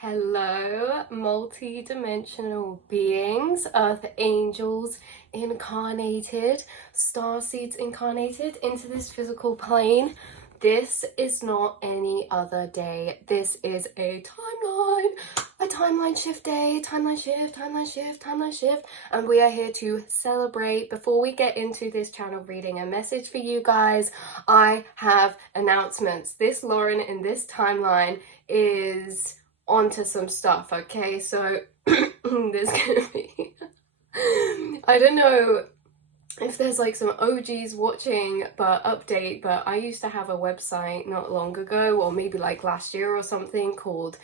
Hello, multi-dimensional beings, earth angels incarnated, star seeds incarnated into this physical plane. This is not any other day. This is a timeline shift day, timeline shift, and we are here to celebrate. Before we get into this channel reading, a message for you guys. I have announcements. This Lauren in this timeline is onto some stuff, okay? So there's gonna be I don't know if there's like some OGs watching but I used to have a website not long ago, or maybe like last year or something, called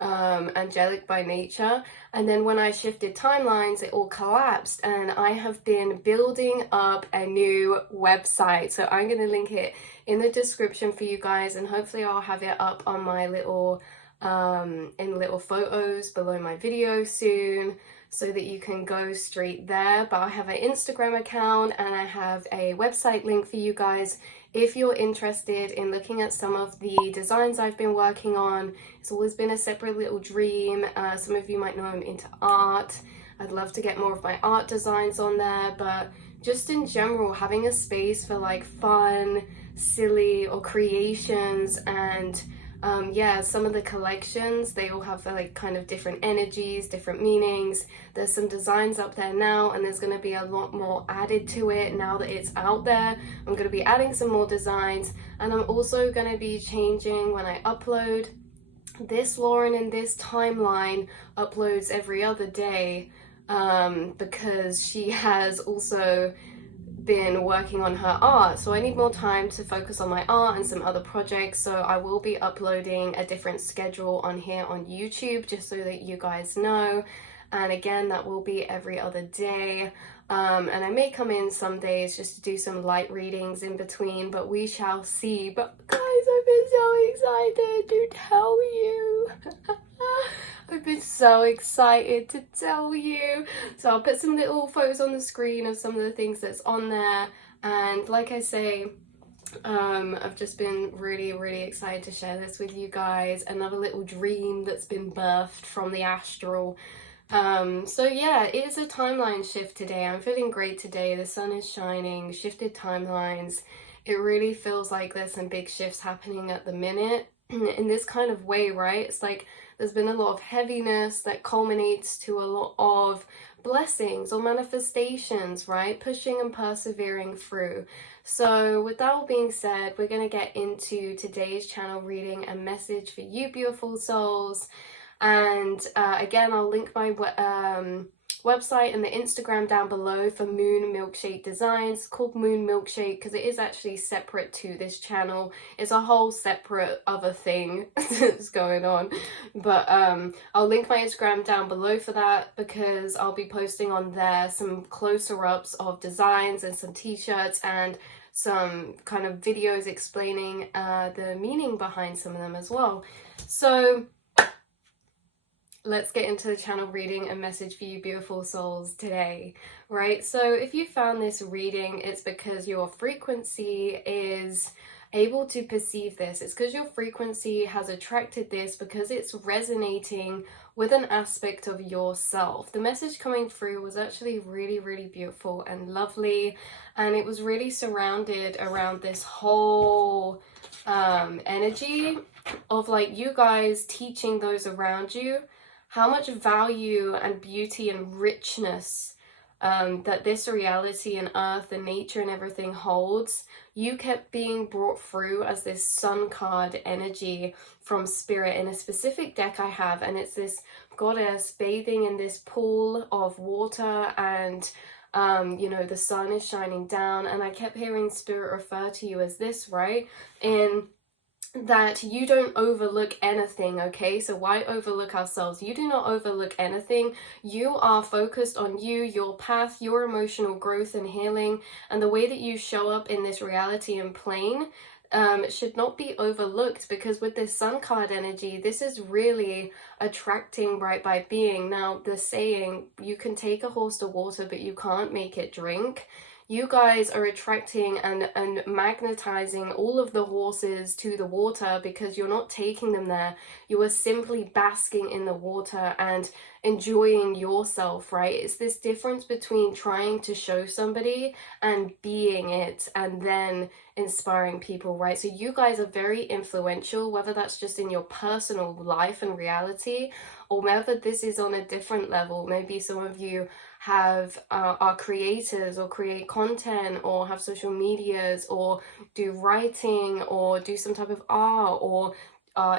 Angelic by Nature, and then when I shifted timelines it all collapsed, and I have been building up a new website, so I'm going to link it in the description for you guys, and hopefully I'll have it up on my little in little photos below my video soon, so that you can go straight there. But I have an Instagram account and I have a website link for you guys if you're interested in looking at some of the designs I've been working on. It's always been a separate little dream. Some of you might know I'm into art. I'd love to get more of my art designs on there, but just in general, having a space for like fun, silly, or creations. And yeah, some of the collections, they all have like kind of different energies, different meanings. There's some designs up there now, and there's going to be a lot more added to it now that it's out there. I'm going to be adding some more designs, and I'm also going to be changing when I upload. This Lauren in this timeline uploads every other day, because she has also been working on her art, so I need more time to focus on my art and some other projects. So I will be uploading a different schedule on here on YouTube, just so that you guys know. And again, that will be every other day, and I may come in some days just to do some light readings in between, but we shall see. But guys, I've been so excited to tell you. I've been so excited to tell you. So I'll put some little photos on the screen of some of the things that's on there. And like I say, I've just been really excited to share this with you guys. Another little dream that's been birthed from the astral. So yeah, it is a timeline shift today. I'm feeling great today. The sun is shining, shifted timelines. It really feels like there's some big shifts happening at the minute in this kind of way, right? It's like there's been a lot of heaviness that culminates to a lot of blessings or manifestations, right? Pushing and persevering through. So with that all being said, we're going to get into today's channel reading, a message for you beautiful souls. And again, I'll link my website and the Instagram down below for Moon Milkshake Designs. It's called Moon Milkshake because it is actually separate to this channel. It's a whole separate other thing that's going on. But I'll link my Instagram down below for that, because I'll be posting on there some closer ups of designs and some t-shirts and some kind of videos explaining the meaning behind some of them as well. So let's get into the channel reading, a message for you beautiful souls today, right? So if you found this reading, it's because your frequency is able to perceive this. It's because your frequency has attracted this, because it's resonating with an aspect of yourself. The message coming through was actually really beautiful and lovely, and it was really surrounded around this whole energy of like you guys teaching those around you how much value and beauty and richness that this reality and earth and nature and everything holds. You kept being brought through as this sun card energy from spirit in a specific deck I have, and it's this goddess bathing in this pool of water, and you know, the sun is shining down, and I kept hearing spirit refer to you as this, right? In that you don't overlook anything, okay? So why overlook ourselves? You do not overlook anything. You are focused on you, your path, your emotional growth and healing, and the way that you show up in this reality and plane should not be overlooked, because with this sun card energy, this is really attracting right by being. Now, the saying, you can take a horse to water, but you can't make it drink. you guys are attracting and magnetizing all of the horses to the water because you're not taking them there. You are simply basking in the water and enjoying yourself, right? It's this difference between trying to show somebody and being it and then inspiring people, right? So you guys are very influential, whether that's just in your personal life and reality, or whether this is on a different level. Maybe some of you have are creators or create content or have social medias or do writing or do some type of art or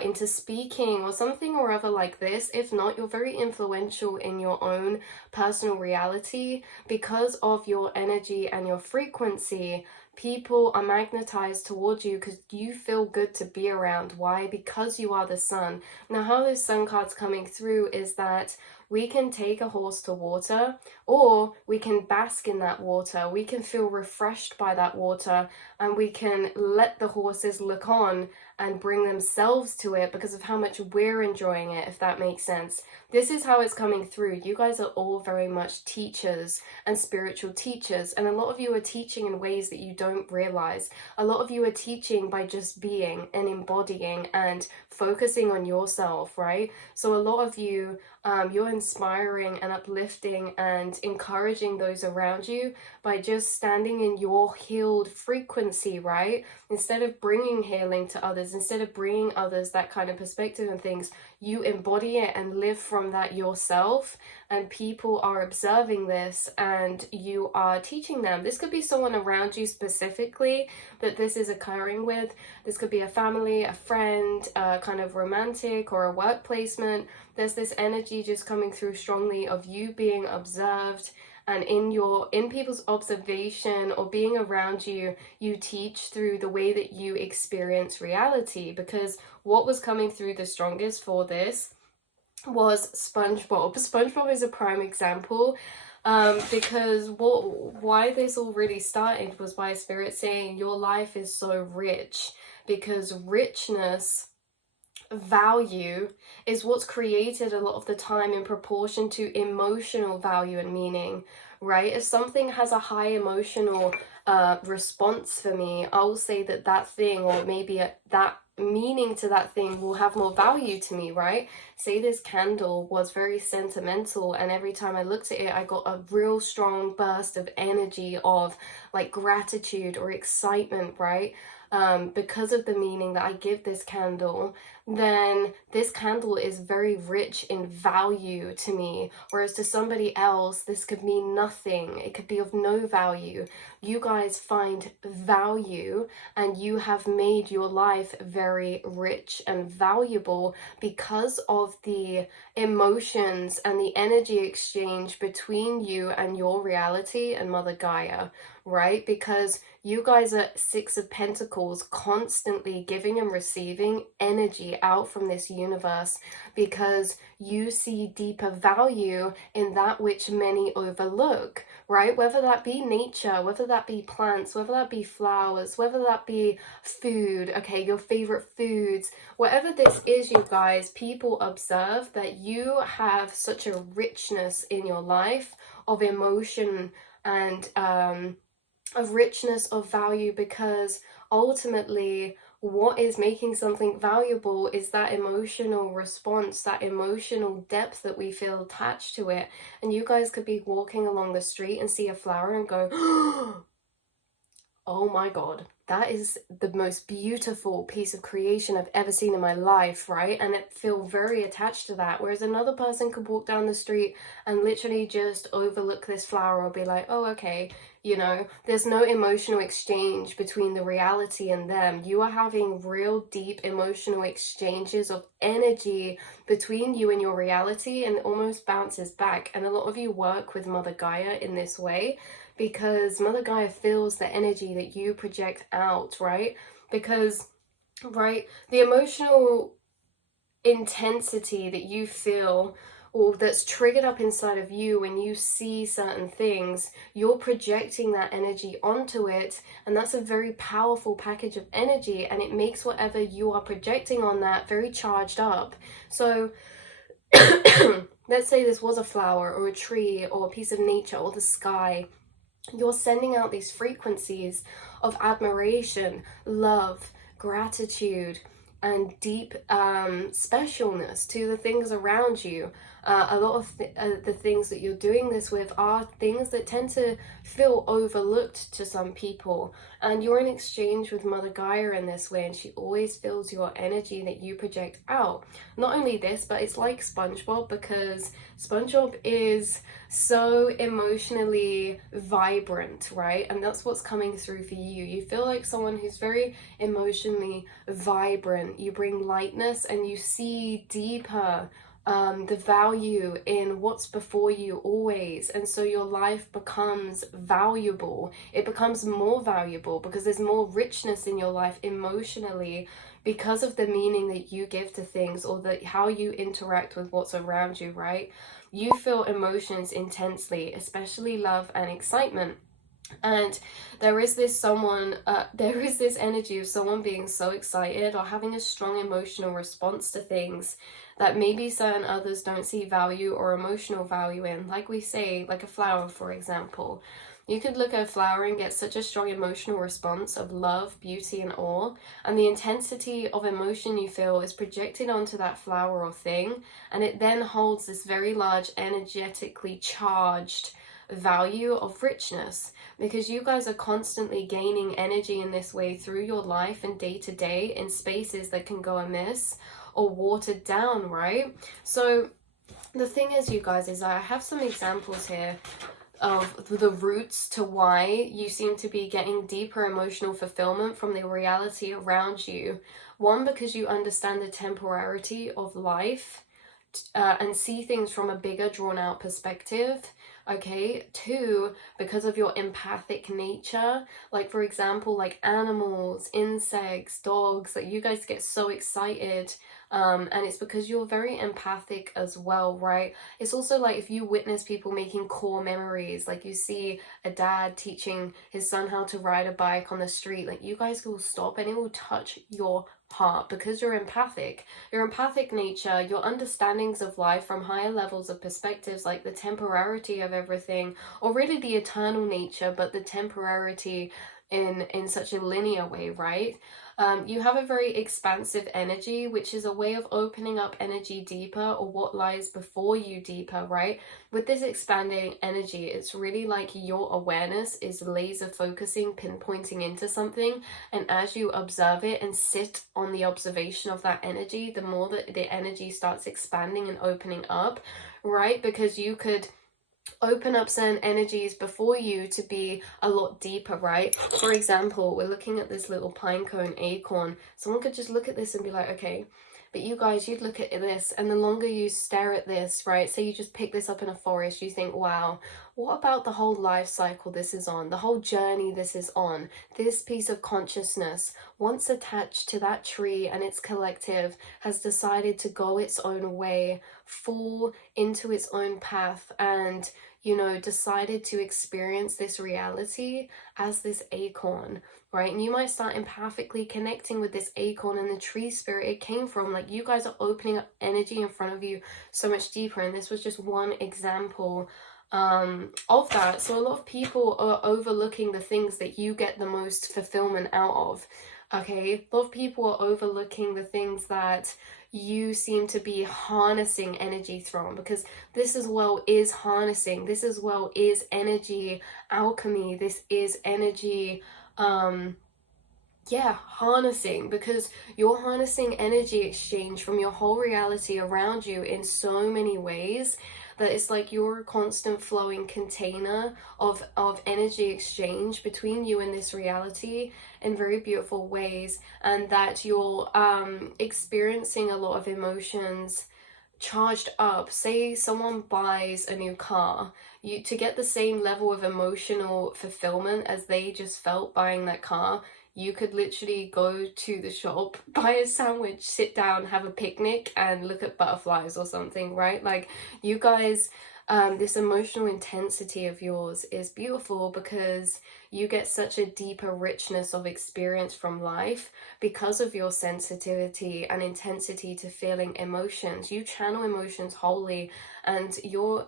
into speaking or something or other like this. If not, you're very influential in your own personal reality because of your energy and your frequency. People are magnetized towards you because you feel good to be around. Why? Because you are the sun. Now, how this sun card's coming through is that we can take a horse to water, or we can bask in that water. We can feel refreshed by that water, and we can let the horses look on and bring themselves to it because of how much we're enjoying it, if that makes sense. This is how it's coming through. You guys are all very much teachers and spiritual teachers, and a lot of you are teaching in ways that you don't realize. A lot of you are teaching by just being and embodying and focusing on yourself, right? So a lot of you, you're inspiring and uplifting and encouraging those around you by just standing in your healed frequency, right? Instead of bringing healing to others, instead of bringing others that kind of perspective and things, you embody it and live from that yourself, and people are observing this and you are teaching them. This could be someone around you specifically that this is occurring with. This could be a family, a friend, kind of romantic or a work placement. There's this energy just coming through strongly of you being observed, and in people's observation or being around you, you teach through the way that you experience reality. Because what was coming through the strongest for this was SpongeBob. SpongeBob is a prime example, because why this all really started was by Spirit saying your life is so rich, because richness, value, is what's created a lot of the time in proportion to emotional value and meaning, right? If something has a high emotional response for me, I'll say that that thing, or maybe that meaning to that thing, will have more value to me, right? Say this candle was very sentimental, and every time I looked at it, I got a real strong burst of energy of like gratitude or excitement, right? Because of the meaning that I give this candle, then this candle is very rich in value to me. Whereas to somebody else, this could mean nothing. It could be of no value. You guys find value, and you have made your life very rich and valuable because of the emotions and the energy exchange between you and your reality and Mother Gaia, right? Because you guys are Six of Pentacles, constantly giving and receiving energy out from this universe because you see deeper value in that which many overlook, right? Whether that be nature, whether that be plants, whether that be flowers, whether that be food, okay, your favorite foods, whatever this is, you guys, people observe that you have such a richness in your life of emotion and of richness of value, because ultimately what is making something valuable is that emotional response, that emotional depth that we feel attached to it. And you guys could be walking along the street and see a flower and go, oh my god, that is the most beautiful piece of creation I've ever seen in my life, right? And it feel very attached to that. Whereas another person could walk down the street and literally just overlook this flower or be like, oh, okay, you know, there's no emotional exchange between the reality and them. You are having real deep emotional exchanges of energy between you and your reality, and it almost bounces back. And a lot of you work with Mother Gaia in this way, because Mother Gaia feels the energy that you project out, right? Because, right, the emotional intensity that you feel, or that's triggered up inside of you when you see certain things, you're projecting that energy onto it, and that's a very powerful package of energy, and it makes whatever you are projecting on that very charged up. So let's say this was a flower or a tree or a piece of nature or the sky. you're sending out these frequencies of admiration, love, gratitude, and deep specialness to the things around you. A lot of the things that you're doing this with are things that tend to feel overlooked to some people, and you're in exchange with Mother Gaia in this way, and she always feels your energy that you project out. Not only this, but it's like SpongeBob, because SpongeBob is so emotionally vibrant, right? And that's what's coming through for you. You feel like someone who's very emotionally vibrant. You bring lightness and you see deeper the value in what's before you always. And so your life becomes valuable. It becomes more valuable because there's more richness in your life emotionally, because of the meaning that you give to things, or how you interact with what's around you, right? You feel emotions intensely, especially love and excitement. And there is this energy of someone being so excited or having a strong emotional response to things that maybe certain others don't see value or emotional value in. Like we say, like a flower, for example. You could look at a flower and get such a strong emotional response of love, beauty, and awe, and the intensity of emotion you feel is projected onto that flower or thing, and it then holds this very large, energetically charged value of richness, because you guys are constantly gaining energy in this way through your life and day to day in spaces that can go amiss or watered down, right? So the thing is, you guys, is I have some examples here of the roots to why you seem to be getting deeper emotional fulfillment from the reality around you. One, because you understand the temporality of life and see things from a bigger, drawn out perspective. Okay. Two, because of your empathic nature. Like, for example, like animals, insects, dogs, that you guys get so excited, and it's because you're very empathic as well, right? It's also like if you witness people making core memories, like you see a dad teaching his son how to ride a bike on the street, like you guys will stop and it will touch your heart because you're empathic. Your empathic nature, your understandings of life from higher levels of perspectives, like the temporality of everything, or really the eternal nature, but the temporality in such a linear way, right? You have a very expansive energy, which is a way of opening up energy deeper, or what lies before you deeper, right? With this expanding energy, it's really like your awareness is laser focusing, pinpointing into something, and as you observe it and sit on the observation of that energy, the more that the energy starts expanding and opening up, right? Because you could open up certain energies before you to be a lot deeper, right? For example, we're looking at this little pinecone acorn. Someone could just look at this and be like, okay, but you guys, you'd look at this, and the longer you stare at this, right, say you just pick this up in a forest, you think, wow, what about the whole life cycle this is on, the whole journey this is on, this piece of consciousness, once attached to that tree and its collective, has decided to go its own way, fall into its own path, and decided to experience this reality as this acorn, right? And you might start empathically connecting with this acorn and the tree spirit it came from. Like, you guys are opening up energy in front of you so much deeper, and this was just one example of that. So a lot of people are overlooking the things that you get the most fulfillment out of. Okay, a lot of people are overlooking the things that you seem to be harnessing energy from, because this as well is harnessing, this as well is energy alchemy, this is energy harnessing, because you're harnessing energy exchange from your whole reality around you in so many ways that it's like you're a constant flowing container of energy exchange between you and this reality in very beautiful ways, and that you're experiencing a lot of emotions charged up. Say someone buys a new car, you, to get the same level of emotional fulfillment as they just felt buying that car, you could literally go to the shop, buy a sandwich, sit down, have a picnic, and look at butterflies or something, right? Like, you guys, this emotional intensity of yours is beautiful because you get such a deeper richness of experience from life because of your sensitivity and intensity to feeling emotions. You channel emotions wholly, and your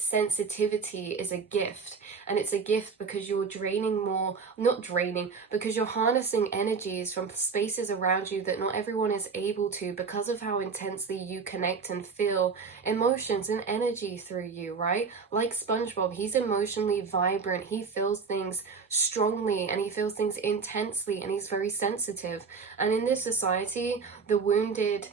sensitivity is a gift, and it's a gift because you're draining more, not draining, because you're harnessing energies from spaces around you that not everyone is able to, because of how intensely you connect and feel emotions and energy through you, right? Like SpongeBob, he's emotionally vibrant, he feels things strongly and he feels things intensely, and he's very sensitive. And in this society, the wounded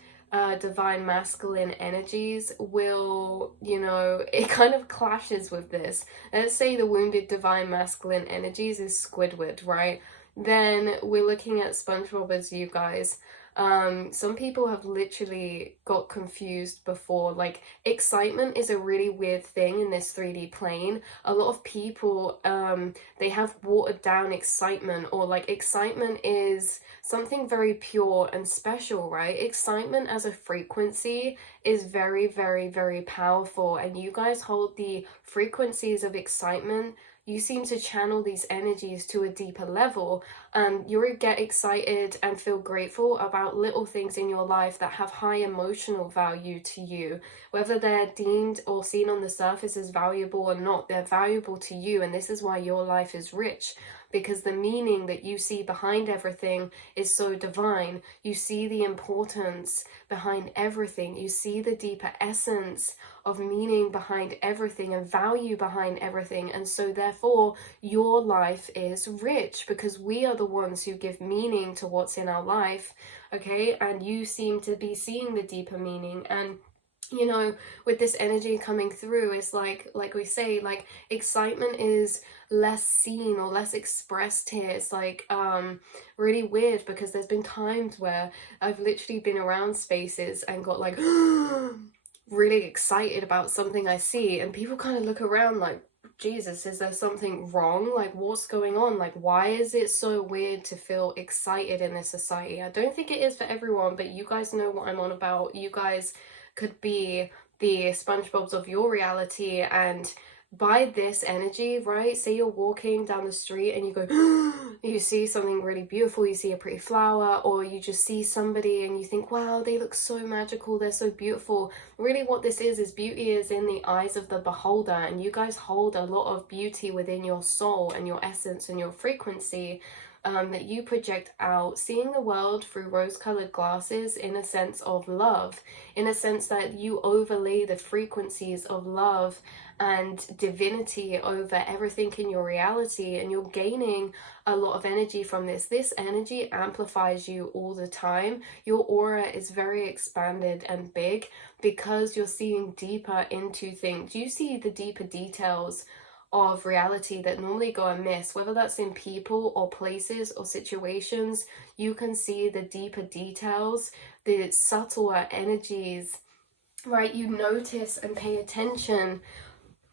divine masculine energies will, it kind of clashes with this. Let's say the wounded divine masculine energies is Squidward, right? Then we're looking at SpongeBob as you guys. Some people have literally got confused before. Like, excitement is a really weird thing in this 3D plane. A lot of people, they have watered down excitement, or like excitement is something very pure and special, right? Excitement as a frequency is very, very, very powerful, and you guys hold the frequencies of excitement. You seem to channel these energies to a deeper level, and you get excited and feel grateful about little things in your life that have high emotional value to you. Whether they're deemed or seen on the surface as valuable or not, they're valuable to you, and this is why your life is rich, because the meaning that you see behind everything is so divine. You see the importance behind everything. You see the deeper essence of meaning behind everything and value behind everything. And so therefore, your life is rich, because we are the ones who give meaning to what's in our life, okay? And you seem to be seeing the deeper meaning. And with this energy coming through, it's like we say, like, excitement is less seen or less expressed here. It's like really weird, because there's been times where I've literally been around spaces and got like really excited about something I see, and people kind of look around like, Jesus, is there something wrong? Like, what's going on? Like, why is it so weird to feel excited in this society? I don't think it is for everyone, but you guys know what I'm on about. You guys could be the SpongeBobs of your reality, and by this energy, right? Say you're walking down the street and you go, you see something really beautiful, you see a pretty flower, or you just see somebody and you think, wow, they look so magical, they're so beautiful. Really what this is beauty is in the eyes of the beholder, and you guys hold a lot of beauty within your soul and your essence and your frequency. That you project out, seeing the world through rose-colored glasses, in a sense of love, in a sense that you overlay the frequencies of love and divinity over everything in your reality, and you're gaining a lot of energy from this. This energy amplifies you all the time. Your aura is very expanded and big, because you're seeing deeper into things. You see the deeper details of reality that normally go amiss, whether that's in people or places or situations. You can see the deeper details, the subtler energies, right? You notice and pay attention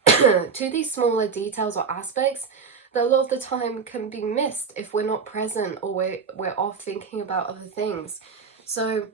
to these smaller details or aspects that a lot of the time can be missed if we're not present, or we're off thinking about other things. So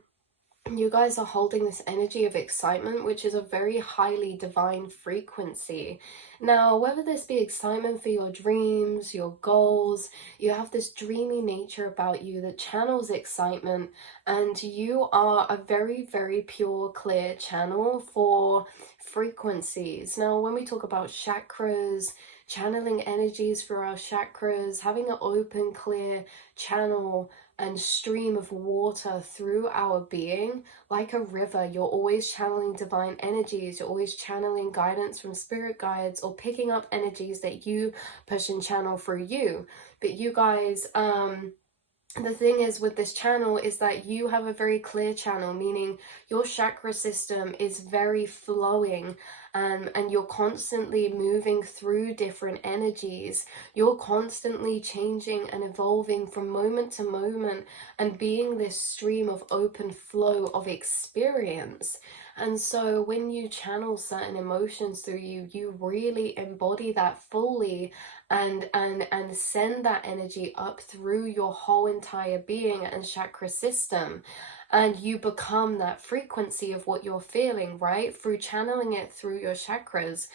you guys are holding this energy of excitement, which is a very highly divine frequency. Now, whether this be excitement for your dreams, your goals, you have this dreamy nature about you that channels excitement, and you are a very, very pure, clear channel for frequencies. Now, when we talk about chakras, channeling energies for our chakras, having an open, clear channel and stream of water through our being, like a river, you're always channeling divine energies, you're always channeling guidance from spirit guides, or picking up energies that you push and channel through you. But you guys, the thing is with this channel is that you have a very clear channel, meaning your chakra system is very flowing, and you're constantly moving through different energies. You're constantly changing and evolving from moment to moment, and being this stream of open flow of experience. And so when you channel certain emotions through you, you really embody that fully, and send that energy up through your whole entire being and chakra system, and you become that frequency of what you're feeling, right? Through channeling it through your chakras.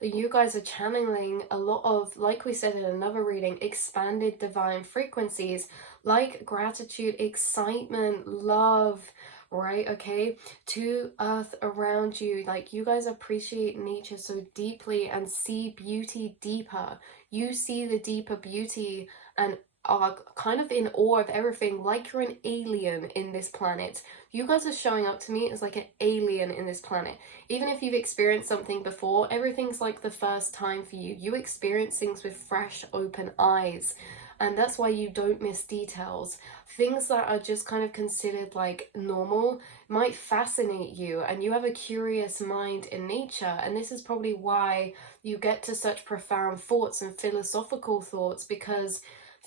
You guys are channeling a lot of, like we said in another reading, expanded divine frequencies, like gratitude, excitement, love, right? Okay, to earth around you. Like, you guys appreciate nature so deeply and see beauty deeper. You see the deeper beauty and are kind of in awe of everything, like you're an alien in this planet. You guys are showing up to me as like an alien in this planet. Even if you've experienced something before, everything's like the first time for you. You experience things with fresh, open eyes. And that's why you don't miss details. Things that are just kind of considered like normal might fascinate you, and you have a curious mind in nature. And this is probably why you get to such profound thoughts and philosophical thoughts, because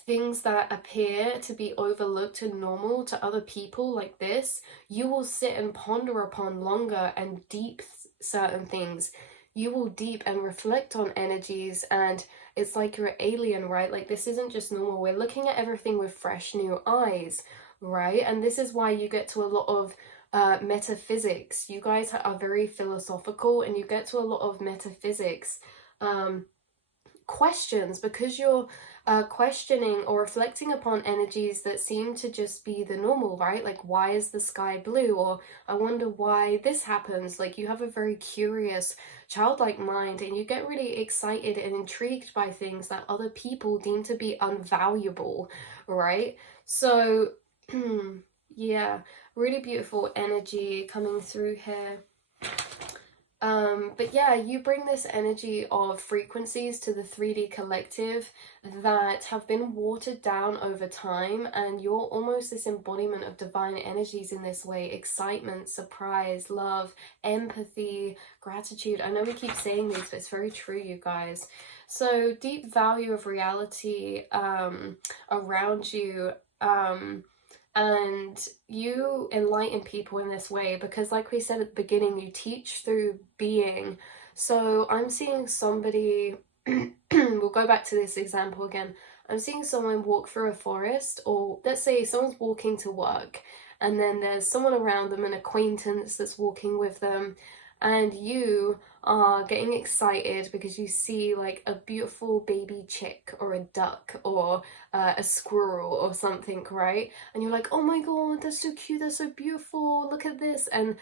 things that appear to be overlooked and normal to other people like this, you will sit and ponder upon longer and deep certain things. You will deep and reflect on energies, and it's like you're an alien, right? Like, this isn't just normal. We're looking at everything with fresh new eyes, right? And this is why you get to a lot of metaphysics. You guys are very philosophical, and you get to a lot of metaphysics questions, because you're questioning or reflecting upon energies that seem to just be the normal, right? Like, why is the sky blue? Or I wonder why this happens. Like, you have a very curious, childlike mind, and you get really excited and intrigued by things that other people deem to be unvaluable, right? So yeah, really beautiful energy coming through here. But yeah, you bring this energy of frequencies to the 3D collective that have been watered down over time, and you're almost this embodiment of divine energies in this way: excitement, surprise, love, empathy, gratitude. I know we keep saying these, but it's very true, you guys. So deep value of reality around you. And you enlighten people in this way because, like we said at the beginning, you teach through being. So I'm seeing somebody we'll go back to this example again. I'm seeing someone walk through a forest, or let's say someone's walking to work, and then there's someone around them, an acquaintance that's walking with them, and you are getting excited because you see like a beautiful baby chick or a duck or a squirrel or something, right? And you're like, oh my god, that's so cute, that's so beautiful, look at this. And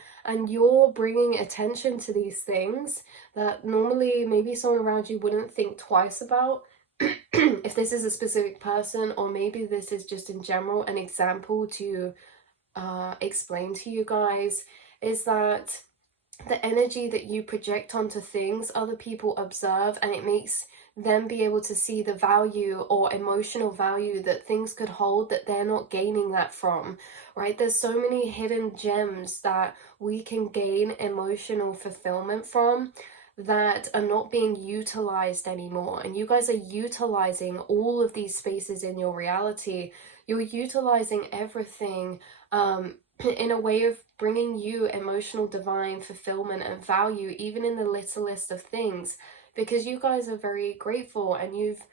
you're bringing attention to these things that normally maybe someone around you wouldn't think twice about. If this is a specific person, or maybe this is just in general an example to explain to you guys, is that the energy that you project onto things, other people observe, and it makes them be able to see the value or emotional value that things could hold that they're not gaining that from, right? There's so many hidden gems that we can gain emotional fulfillment from that are not being utilized anymore. And you guys are utilizing all of these spaces in your reality. You're utilizing everything in a way of bringing you emotional divine fulfillment and value, even in the littlest of things, because you guys are very grateful, and you've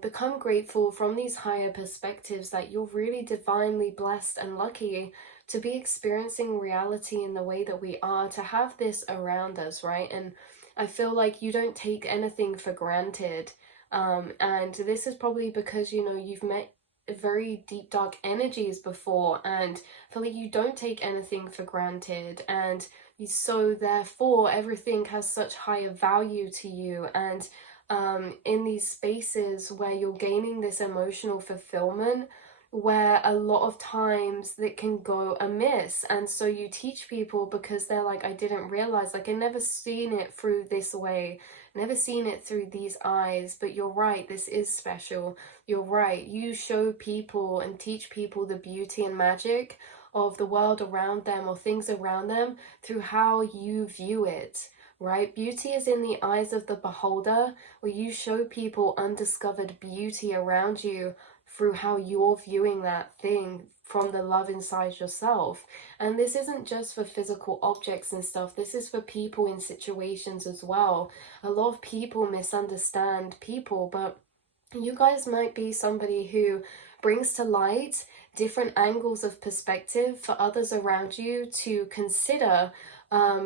become grateful from these higher perspectives that you're really divinely blessed and lucky to be experiencing reality in the way that we are, to have this around us, right? And I feel like you don't take anything for granted, and this is probably because, you know, you've met very deep dark energies before, and I feel like you don't take anything for granted, and so therefore everything has such higher value to you. And in these spaces where you're gaining this emotional fulfillment, where a lot of times that can go amiss, and so you teach people because they're like, I didn't realize, like, I never seen it through this way, never seen it through these eyes. But you're right, this is special. You're right, you show people and teach people the beauty and magic of the world around them, or things around them, through how you view it, right? Beauty is in the eyes of the beholder, where you show people undiscovered beauty around you through how you're viewing that thing from the love inside yourself. And this isn't just for physical objects and stuff, this is for people in situations as well. A lot of people misunderstand people, but you guys might be somebody who brings to light different angles of perspective for others around you to consider,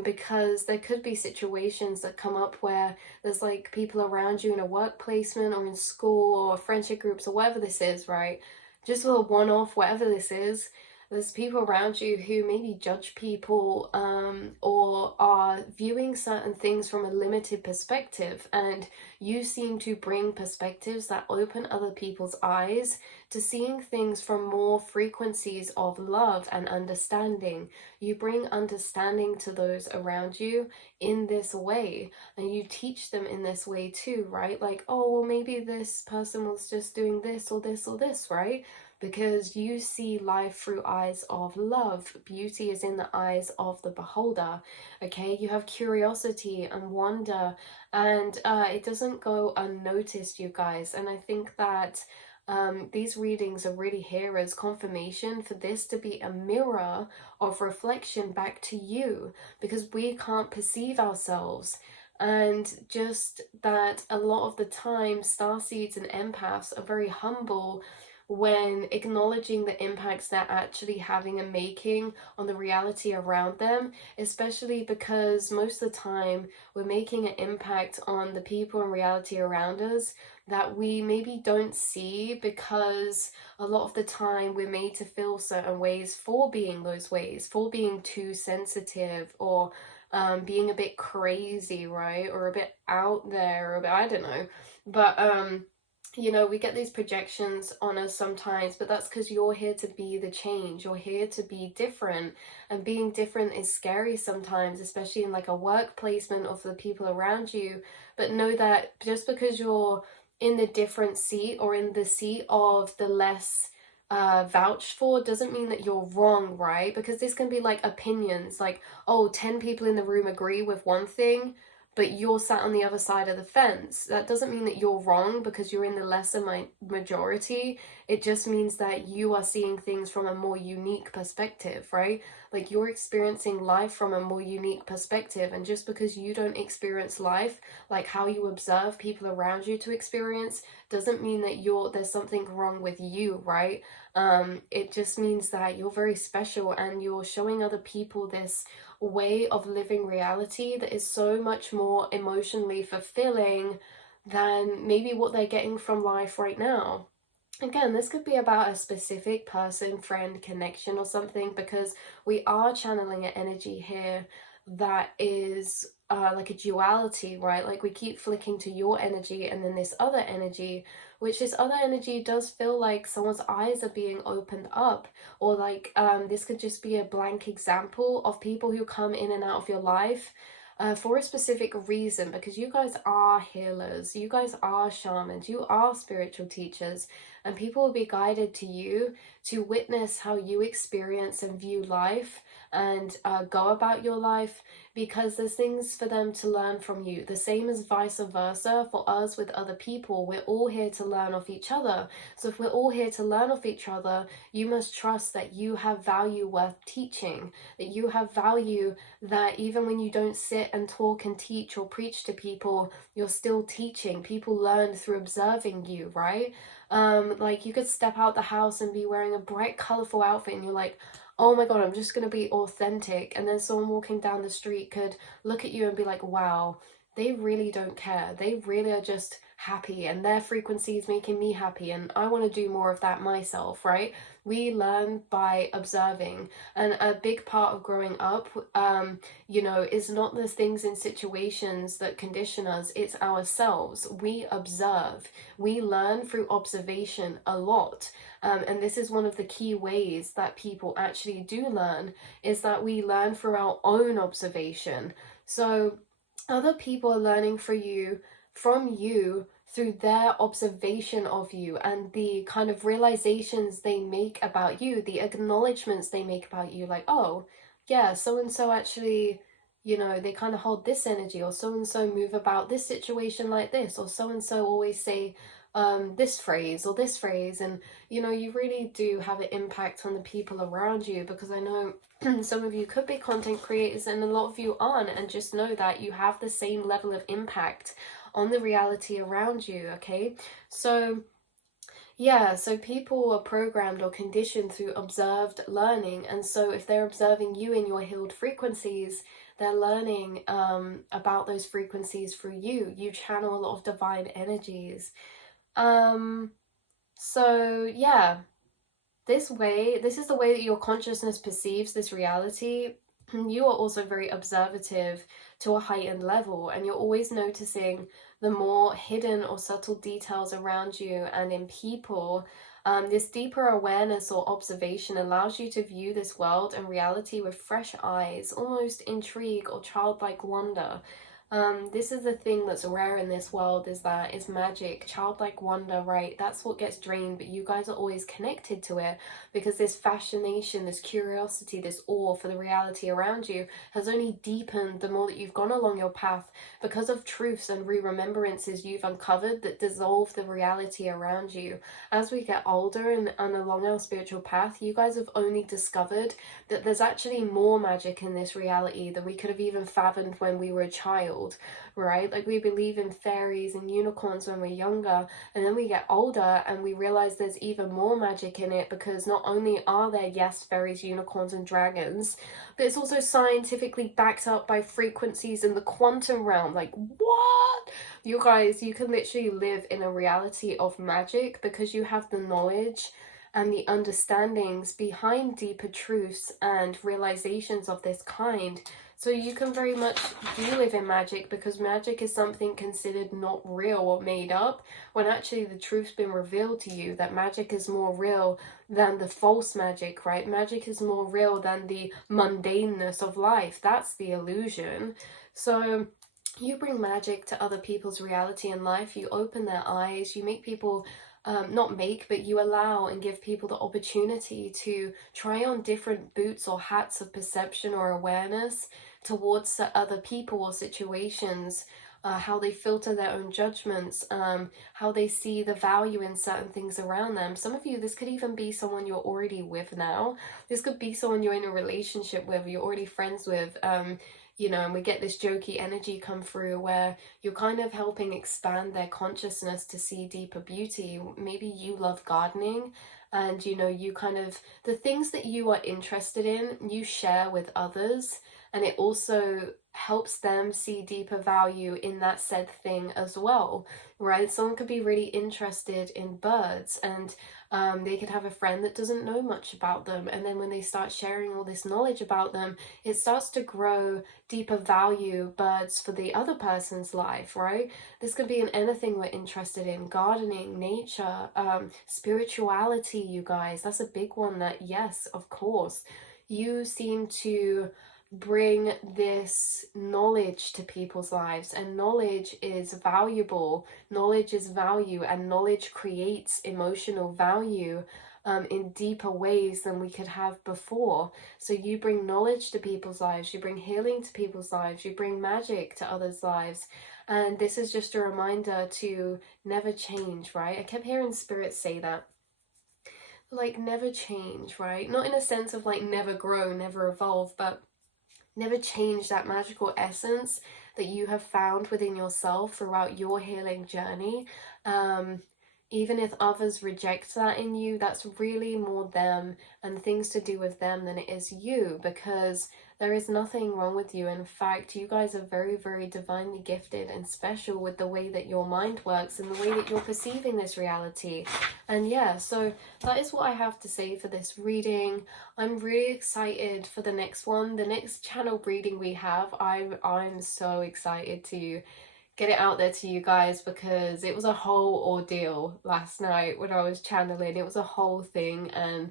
because there could be situations that come up where there's like people around you in a work placement or in school or friendship groups or whatever this is, right? Just a one-off, whatever this is, There's people around you who maybe judge people, or are viewing certain things from a limited perspective, and you seem to bring perspectives that open other people's eyes to seeing things from more frequencies of love and understanding. You bring understanding to those around you in this way, and you teach them in this way too, right? Like, oh, well, maybe this person was just doing this or this or this, right? Because you see life through eyes of love. Beauty is in the eyes of the beholder. Okay, you have curiosity and wonder, and it doesn't go unnoticed, you guys. And I think that these readings are really here as confirmation for this to be a mirror of reflection back to you, because we can't perceive ourselves. And just that a lot of the time, starseeds and empaths are very humble when acknowledging the impacts they're actually having and making on the reality around them, especially because most of the time we're making an impact on the people and reality around us that we maybe don't see, because a lot of the time we're made to feel certain ways for being those ways, for being too sensitive, or being a bit crazy, right? Or a bit out there, or a bit, I don't know. But you know, we get these projections on us sometimes, but that's because you're here to be the change. You're here to be different, and being different is scary sometimes, especially in like a work placement of the people around you. But know that just because you're in the different seat, or in the seat of the less vouched for, doesn't mean that you're wrong, right? Because this can be like opinions, like, oh, 10 people in the room agree with one thing, but you're sat on the other side of the fence. That doesn't mean that you're wrong because you're in the lesser majority. It just means that you are seeing things from a more unique perspective, right? Like, you're experiencing life from a more unique perspective, and just because you don't experience life like how you observe people around you to experience, doesn't mean that there's something wrong with you, right? It just means that you're very special, and you're showing other people this way of living reality that is so much more emotionally fulfilling than maybe what they're getting from life right now. Again, this could be about a specific person, friend, connection, or something, because we are channeling an energy here that is like a duality, right? Like, we keep flicking to your energy and then this other energy, which this other energy does feel like someone's eyes are being opened up, or like this could just be a blank example of people who come in and out of your life for a specific reason, because you guys are healers, you guys are shamans, you are spiritual teachers, and people will be guided to you to witness how you experience and view life, and go about your life, because there's things for them to learn from you. The same as vice versa for us with other people. We're all here to learn off each other. So if we're all here to learn off each other, you must trust that you have value worth teaching, that you have value, that even when you don't sit and talk and teach or preach to people, you're still teaching. People learn through observing you, right? Like, you could step out the house and be wearing a bright, colorful outfit, and you're like, oh my god, I'm just gonna be authentic. And then someone walking down the street could look at you and be like, wow, they really don't care. They really are just happy, and their frequency is making me happy, and I want to do more of that myself, right? We learn by observing, and a big part of growing up, you know, is not the things in situations that condition us, it's ourselves. We observe, we learn through observation a lot. And this is one of the key ways that people actually do learn, is that we learn through our own observation. So other people are learning from you through their observation of you, and the kind of realizations they make about you, the acknowledgements they make about you, like, oh yeah, so and so actually, you know, they kind of hold this energy, or so and so move about this situation like this, or so and so always say this phrase or this phrase. And you know, you really do have an impact on the people around you, because I know some of you could be content creators and a lot of you aren't, and just know that you have the same level of impact on the reality around you. Okay, so yeah, so people are programmed or conditioned through observed learning, and so if they're observing you in your healed frequencies, they're learning about those frequencies through you. You channel a lot of divine energies. So yeah, this is the way that your consciousness perceives this reality. You are also very observative to a heightened level, and you're always noticing the more hidden or subtle details around you and in people. This deeper awareness or observation allows you to view this world and reality with fresh eyes, almost intrigue or childlike wonder. This is the thing that's rare in this world, is that it's magic, childlike wonder, right? That's what gets drained, but you guys are always connected to it because this fascination, this curiosity, this awe for the reality around you has only deepened the more that you've gone along your path because of truths and remembrances you've uncovered that dissolve the reality around you. As we get older and along our spiritual path, you guys have only discovered that there's actually more magic in this reality than we could have even fathomed when we were a child, right? Like, we believe in fairies and unicorns when we're younger, and then we get older and we realize there's even more magic in it, because not only are there, yes, fairies, unicorns, and dragons, but it's also scientifically backed up by frequencies in the quantum realm. Like, what? You guys, you can literally live in a reality of magic because you have the knowledge and the understandings behind deeper truths and realizations of this kind. So you can very much do live in magic, because magic is something considered not real or made up, when actually the truth's been revealed to you that magic is more real than the false magic, right? Magic is more real than the mundaneness of life. That's the illusion. So you bring magic to other people's reality and life. You open their eyes. You make people not make, but you allow and give people the opportunity to try on different boots or hats of perception or awareness towards other people or situations, how they filter their own judgments, how they see the value in certain things around them. Some of you, this could even be someone you're already with now. This could be someone you're in a relationship with, you're already friends with, you know, and we get this jokey energy come through where you're kind of helping expand their consciousness to see deeper beauty. Maybe you love gardening, and you know, you kind of, the things that you are interested in, you share with others, and it also helps them see deeper value in that said thing as well, right? Someone could be really interested in birds, and they could have a friend that doesn't know much about them, and then when they start sharing all this knowledge about them, it starts to grow deeper value birds for the other person's life, right? This could be in anything we're interested in: gardening, nature, spirituality. You guys, that's a big one. That, yes, of course, you seem to bring this knowledge to people's lives, and knowledge is valuable. Knowledge is value, and knowledge creates emotional value in deeper ways than we could have before. So you bring knowledge to people's lives, you bring healing to people's lives, you bring magic to others' lives. And this is just a reminder to never change, right? I kept hearing Spirit say that, like, never change, right? Not in a sense of like never grow, never evolve, but never change that magical essence that you have found within yourself throughout your healing journey. Even if others reject that in you, that's really more them and things to do with them than it is you, because there is nothing wrong with you. In fact, you guys are very, very divinely gifted and special with the way that your mind works and the way that you're perceiving this reality. And yeah, so that is what I have to say for this reading. I'm really excited for the next one, the next channel reading we have. I'm so excited to get it out there to you guys, because it was a whole ordeal last night when I was channeling. It was a whole thing, and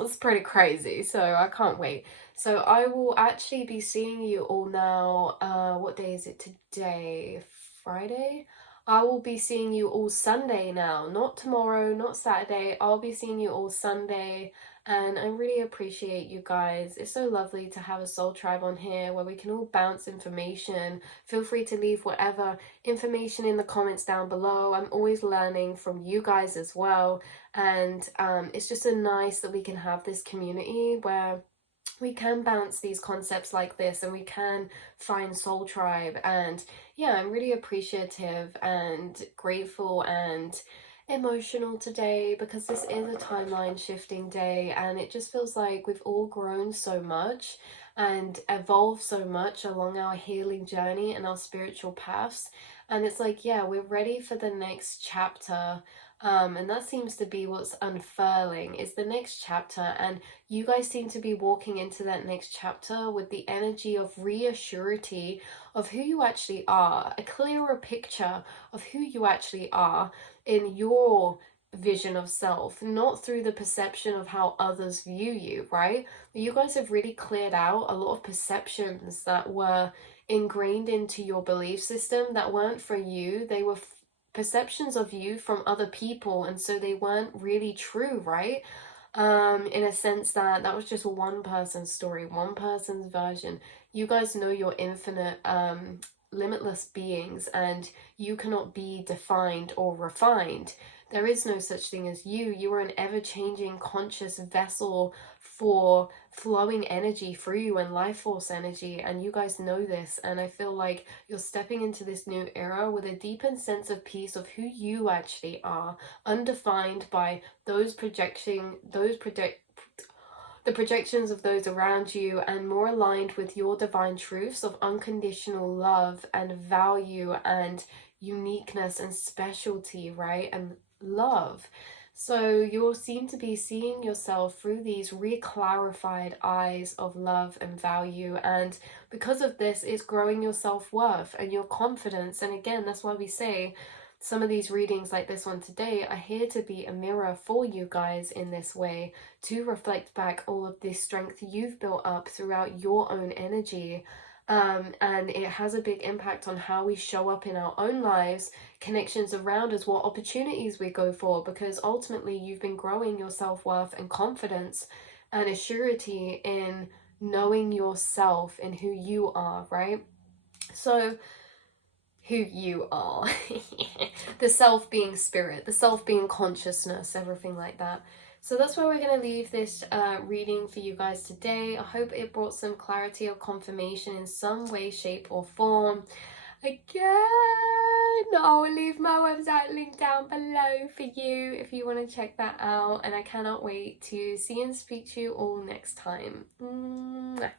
it's pretty crazy, so I can't wait. So I will actually be seeing you all now. What day is it today? Friday? I will be seeing you all Sunday now, not tomorrow, not Saturday. I'll be seeing you all Sunday, and I really appreciate you guys. It's so lovely to have a soul tribe on here where we can all bounce information. Feel free to leave whatever information in the comments down below. I'm always learning from you guys as well, and it's just so nice that we can have this community where we can bounce these concepts like this, and we can find soul tribe. And yeah, I'm really appreciative and grateful and emotional today, because this is a timeline shifting day, and it just feels like we've all grown so much and evolved so much along our healing journey and our spiritual paths. And it's like, yeah, we're ready for the next chapter. And that seems to be what's unfurling is the next chapter, and you guys seem to be walking into that next chapter with the energy of reassurity of who you actually are, a clearer picture of who you actually are in your vision of self, not through the perception of how others view you, right? You guys have really cleared out a lot of perceptions that were ingrained into your belief system that weren't for you. They were perceptions of you from other people, and so they weren't really true, right? In a sense that that was just one person's story, one person's version. You guys know you're infinite, limitless beings, and you cannot be defined or refined. There is no such thing as you. You are an ever-changing conscious vessel for flowing energy through you and life force energy, and you guys know this. And I feel like you're stepping into this new era with a deepened sense of peace of who you actually are, undefined by the projections of those around you, and more aligned with your divine truths of unconditional love and value and uniqueness and specialty, right? And love. So you'll seem to be seeing yourself through these re-clarified eyes of love and value, and because of this, it's growing your self-worth and your confidence. And again, that's why we say some of these readings like this one today are here to be a mirror for you guys in this way, to reflect back all of this strength you've built up throughout your own energy. And it has a big impact on how we show up in our own lives, connections around us, what opportunities we go for, because ultimately you've been growing your self-worth and confidence and a surety in knowing yourself and who you are, right? So who you are. The self being spirit, the self being consciousness, everything like that. So that's where we're going to leave this reading for you guys today. I hope it brought some clarity or confirmation in some way, shape or form. Again, I'll leave my website link down below for you if you want to check that out. And I cannot wait to see and speak to you all next time. Mwah.